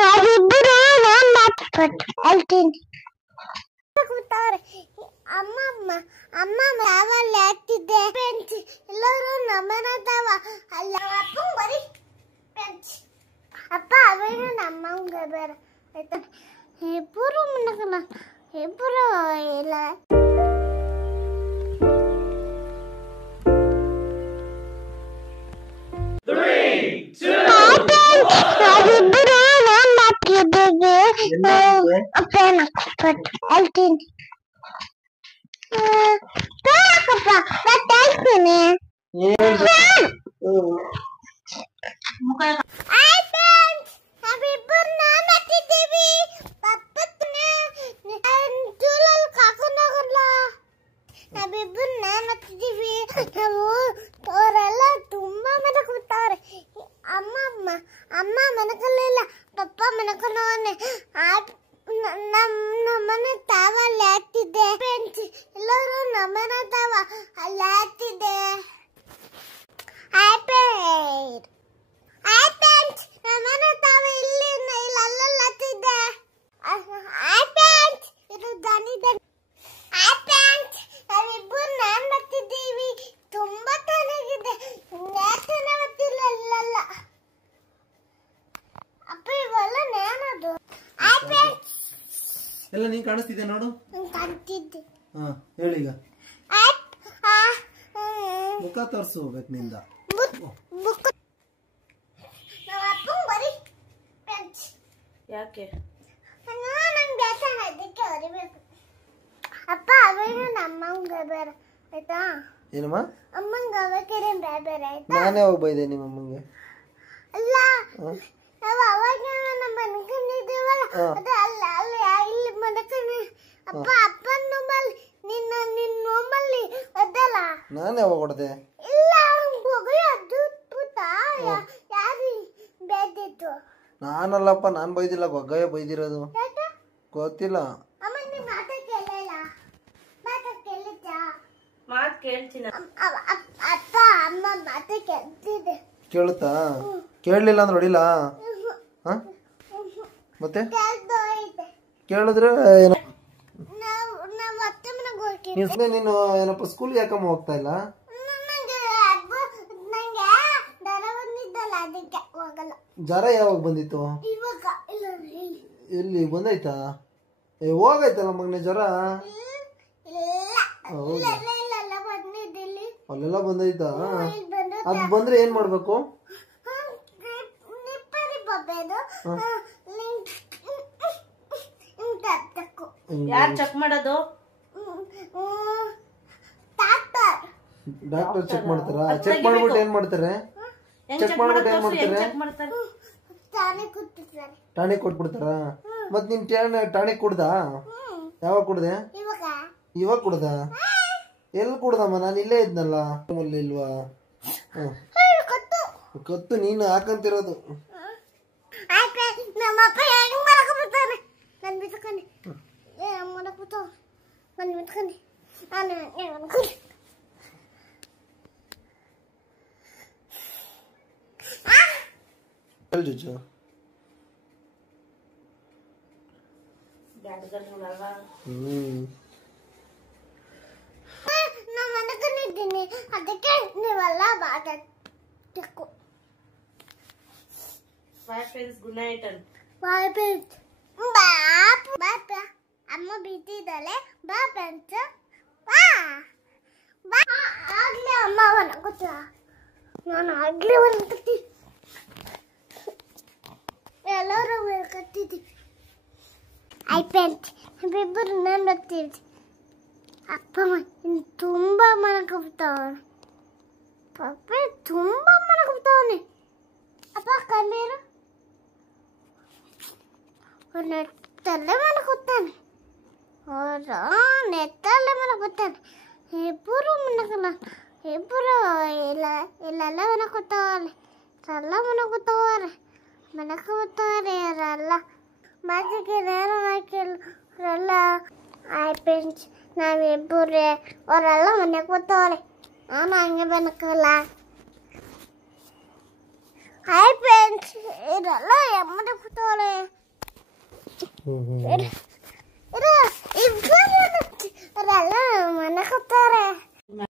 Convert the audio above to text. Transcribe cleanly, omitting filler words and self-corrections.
ನಾವಿಬ್ಬರು ನಾನ್ ಮಾತಾಡ್ಬಿಟ್ಟು ಹೇಳ್ತೀನಿ. ಅಮ್ಮ ಅಮ್ಮ ಅಮ್ಮ ಯಾವಲ್ಲ ಆಗ್ತಿದ್ದೆ ಫ್ರೆಂಡ್ಸ್ ಎಲ್ಲರೂ ನಮ್ಮನ ತಾವ ಅಲ್ಲ ಅಪ್ಪ ಬರೀ ಫ್ರೆಂಡ್ಸ್ ಅಪ್ಪ ಅವೇನು ನಮ್ಮಂಗ ಬೇರೆ ಆಯ್ತಾ ಇಬ್ಬರು ಮನಕಲ್ಲ ಇಬ್ಬರು ಇಲ್ಲ ನಾವಿಬ್ಬರು ನಾನ್ ಮಾತಾಡ್ತಿದ್ದೇವೆ ಫ್ಯಾನ್ ಹಾಕ್ಬಿಟ್ಟು ಹೇಳ್ತೀನಿ. ಅವರೆಲ್ಲ ತುಂಬಾ ಮನಕೊತಾರೆ. ಅಮ್ಮ ಅಮ್ಮ ಅಮ್ಮ ಮನಕಲಿಲ್ಲ ಪಪ್ಪ ಮನಕೊಂಡವನೆ ನಮ್ಮನೆ ತಾವ ಅಲ್ಲಿ ಆಗ್ತಿದ್ದೆ ಫ್ರೆಂಡ್ಸ್ ಎಲ್ಲರೂ ನಮ್ಮನ ತಾವ ಅಲ್ಲಿ ಆಗ್ತಿದ್ದೆ. ನಮ್ಮನ ತಾವ ಇಲ್ಲಿ ಅಲ್ಲಲ್ಲಿ ಆಗ್ತಿದ್ದೆ. ಇದು ದನಿ ದನಿ ನಾವಿಬ್ಬರು ನಾನ್ ಬರ್ತಿದ್ದೀವಿ. ತುಂಬಾ ಚೆನ್ನಾಗಿದೆ. ಗೊತ್ತಿಲ್ಲ ಅಪ್ಪ ಇವೆಲ್ಲ ನೇನದು ಎಲ್ಲ ನೀನ್ ಕಾಣಿಸ್ತಿದ್ದೆ ನೋಡು. ಕಾಣ್ತಿದ್ದೆ. ಹಾ ಹೇಳೀಗ ಮುಖ ತೋರ್ಸು ಬೇಕಿನಿಂದ. ಯಾಕೆ ಅಪ್ಪ ಅವೇನು ನಮ್ಮಂಗ ಬೇರೆ ಆಯ್ತಾ. ಏನಮ್ಮ ಅಮ್ಮಂಗ ಅವಕೇನೆ ಬೇರೆ ಆಯ್ತಾ. ನಾನೇ ಯಾವಾಗ ಬೈದೆ ನಿಮ್ಮ ಅಮ್ಮಂಗೆ? ಅಲ್ಲ ನಾವು ಅವಾಗ ನಮ್ಮ ಮನ್ಕೊಂಡಿದ್ದೀವಲ್ಲ ಅದು ಅಲ್ಲ ಅಲ್ಲಿ ಇಲ್ಲಿ ಮನ್ಕೊಂಡಿ ಅಪ್ಪ ಅಪ್ಪನ ನಮ್ಮಲ್ಲಿ ನಿನ್ನ ನಮ್ಮಲ್ಲಿ ಅದಲ್ಲ. ನಾನು ಯಾವಾಗ ಹೊಡೆದೆ? ಇಲ್ಲ ಹೋಗಿ ಅದು ತೂತಾ ಯಾರು ಬೇದಿತ್ತು? ನಾನಲ್ಲಪ್ಪ, ನಾನ್ ಬೈದಿಲ್ಲ, ಗೊಗ್ಗಯ್ಯ ಬೈದಿರೋದು. ಗೊತ್ತಿಲ್ಲ. ಅಮ್ಮ ನೀ ಮಾತಾ ಕೇಳಲ್ಲ. ಮಾತಾ ಕೇಳಿದ್ದ? ಮಾತು ಕೇಳ್ತೀನಿ. ಅಪ್ಪ ಅಮ್ಮ ಮಾತಾ ಕೇಳ್ತಿದ್ದೆ. ಕೇಳುತ್ತಾ? ಕೇಳಲಿಲ್ಲ ಅಂದ್ರೆ ಹೊಡಿಲ್ಲ. ಹ ಮತ್ತೆ ಕೇಳಿದ್ರೆ ನೀನು ಏನಪ್ಪ ಸ್ಕೂಲ್ಗೆ ಯಾಕಮ್ಮ ಹೋಗ್ತಾ ಇಲ್ಲ? ಜ್ವರ ಯಾವಾಗ ಬಂದಿತ್ತು? ಎಲ್ಲಿ ಬಂದೈತಾ? ಹೋಗೈತಲ್ಲ ಮಗನೇ ಜ್ವರ. ಹೌದಾ, ಅಲ್ಲೆಲ್ಲ ಬಂದೈತಾ? ಅದ್ ಬಂದ್ರೆ ಏನ್ ಮಾಡ್ಬೇಕು? ಯಾರು ಚೆಕ್ ಮಾಡೋದು? ಡಾಕ್ಟರ್ ಚೆಕ್ ಮಾಡ್ತಾರಾ? ಚೆಕ್ ಮಾಡ್ಬಿಟ್ಟು ಏನ್ ಮಾಡ್ತಾರೆ? ಚೆಕ್ ಮಾಡ್ಬಿಟ್ಟು ಏನ್ ಮಾಡ್ತಾರೆ? ಟಾನಿಕ್ ಕೊಟ್ಬಿಡ್ತಾರ. ಮತ್ ನಿನ್ ಟಾನಿಕ್ ಕುಡ್ದ? ಯಾವಾಗ ಕುಡ್ದೆ? ಇವಾಗ ಕುಡ್ದ? ಎಲ್ಲಿ ಕುಡ್ದಮ್ಮ? ನಾನು ಇಲ್ಲೇ ಇದ್ನಲ್ಲ. ಇಲ್ವಾ? ಕತ್ತು ನೀನು ಹಾಕಂತಿರೋದು. ಜುಜು ಅದಕ್ಕೆ ನೀವೆಲ್ಲ ಮಾತಾಡ್ಬೇಕು. Good night. ಅಮ್ಮ ಬೀತಿದ್ದಾಳೆ. ಬಾ ಫ್ರೆಂಡ್ಸ್ ಆಗ್ಲೇ ಅಮ್ಮ ಅವನ ಗೊತ್ತಾ. ನಾನು ಆಗ್ಲೇ ಒಂದು ಎಲ್ಲರೂ ಕತ್ತಿದ್ದೀವಿ. ಇಬ್ಬರು ನಾನು ಬರ್ತೀವಿ. ಅಪ್ಪ ಇನ್ನು ತುಂಬ ಮನಕೊಬಿಡ್ತಾವನೆ. ಪಪ್ಪ ತುಂಬ ಮನಕೊಬಿಡ್ತಾವನೆ. ಅಪ್ಪ ಕಣ್ಣೀರು ನೆತ್ತಲ್ಲೇ ಮನಕೊತಾನೆ. ನೆತ್ತಲ್ಲೇ ಮನಕೊತಾನೆ. ಇಬ್ಬರು ಮನಕಲ್ಲ. ಇಬ್ಬರು ಇಲ್ಲೆಲ್ಲ ಮನಕೊತಾವಲ್ಲ. ಎಲ್ಲ ಮನಕೊತಾವ್ರೆ. ಮನಕೊತಾರೆ ಅವರೆಲ್ಲ. ಮಾತಿಗೆ ನೇರ ಹಾಕಿಲ್ಲ ಫ್ರೆಂಡ್ಸ್. ನಾವಿಬ್ಬರೇ ಅವರೆಲ್ಲ ಮನೆಗೆ ಕೂತವ್ರೆ. ನಾನು ಹಂಗೆ ಬೆನಕಲ್ಲ. ಹಾಯ್ ಫ್ರೆಂಡ್ಸ್ ಇದೆಲ್ಲ ಎಮ್ಮದ ಫೋಟೋ